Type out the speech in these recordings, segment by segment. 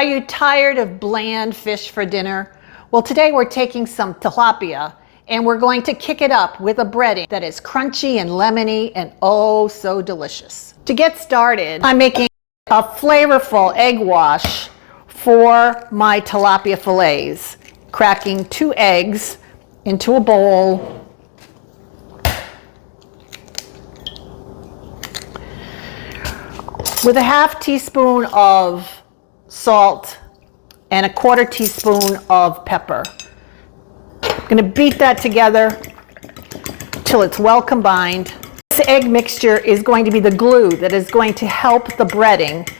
Are you tired of bland fish for dinner? Well, today we're taking some tilapia and we're going to kick it up with a breading that is crunchy and lemony and oh so delicious. To get started, I'm making a flavorful egg wash for my tilapia fillets. Cracking 2 eggs into a bowl. With a ½ teaspoon of salt and a ¼ teaspoon of pepper. I'm going to beat that together till it's well combined. This egg mixture is going to be the glue that is going to help the breading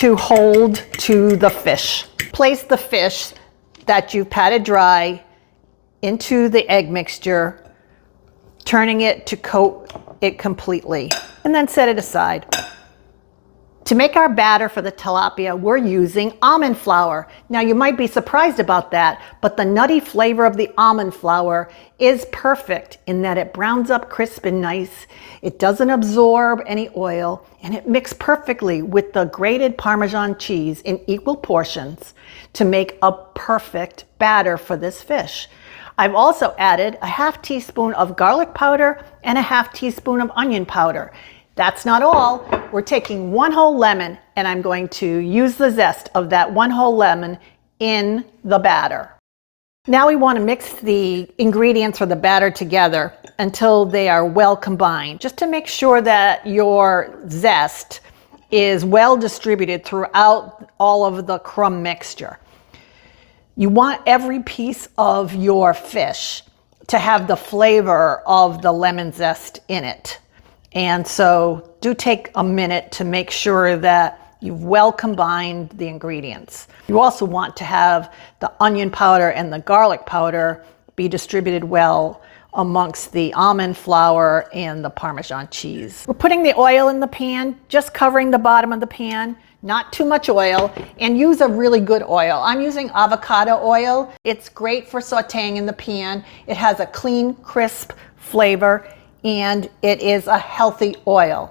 to hold to the fish. Place the fish that you've patted dry into the egg mixture, turning it to coat it completely, and then set it aside. To make our batter for the tilapia, we're using almond flour. Now you might be surprised about that, but the nutty flavor of the almond flour is perfect in that it browns up crisp and nice. It doesn't absorb any oil, and it mixes perfectly with the grated Parmesan cheese in equal portions to make a perfect batter for this fish. I've also added a ½ teaspoon of garlic powder and a ½ teaspoon of onion powder. That's not all. We're taking 1 whole lemon and I'm going to use the zest of that 1 whole lemon in the batter. Now we want to mix the ingredients for the batter together until they are well combined, just to make sure that your zest is well distributed throughout all of the crumb mixture. You want every piece of your fish to have the flavor of the lemon zest in it. And so do take a minute to make sure that you've well combined the ingredients. You also want to have the onion powder and the garlic powder be distributed well amongst the almond flour and the Parmesan cheese. We're putting the oil in the pan, just covering the bottom of the pan, not too much oil, and use a really good oil. I'm using avocado oil. It's great for sauteing in the pan. It has a clean, crisp flavor, and it is a healthy oil.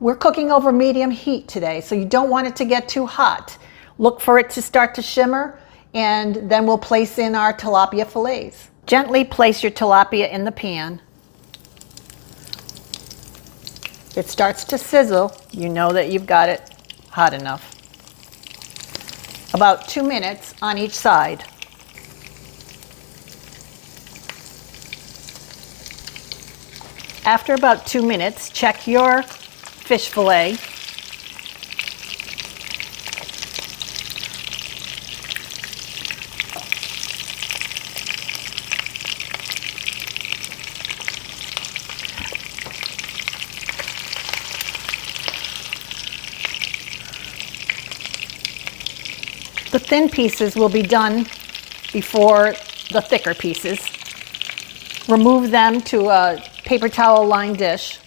We're cooking over medium heat today, so you don't want it to get too hot. Look for it to start to shimmer, and then we'll place in our tilapia fillets. Gently place your tilapia in the pan. If it starts to sizzle, you know that you've got it hot enough. About 2 minutes on each side. After about 2 minutes, check your fish fillet. The thin pieces will be done before the thicker pieces. Remove them to a paper towel lined dish.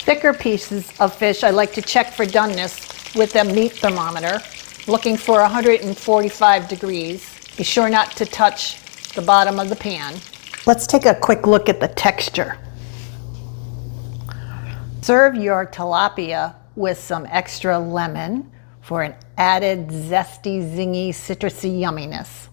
Thicker pieces of fish I like to check for doneness with a meat thermometer, looking for 145 degrees. Be sure not to touch the bottom of the pan. Let's take a quick look at the texture. Serve your tilapia with some extra lemon for an added zesty, zingy, citrusy yumminess.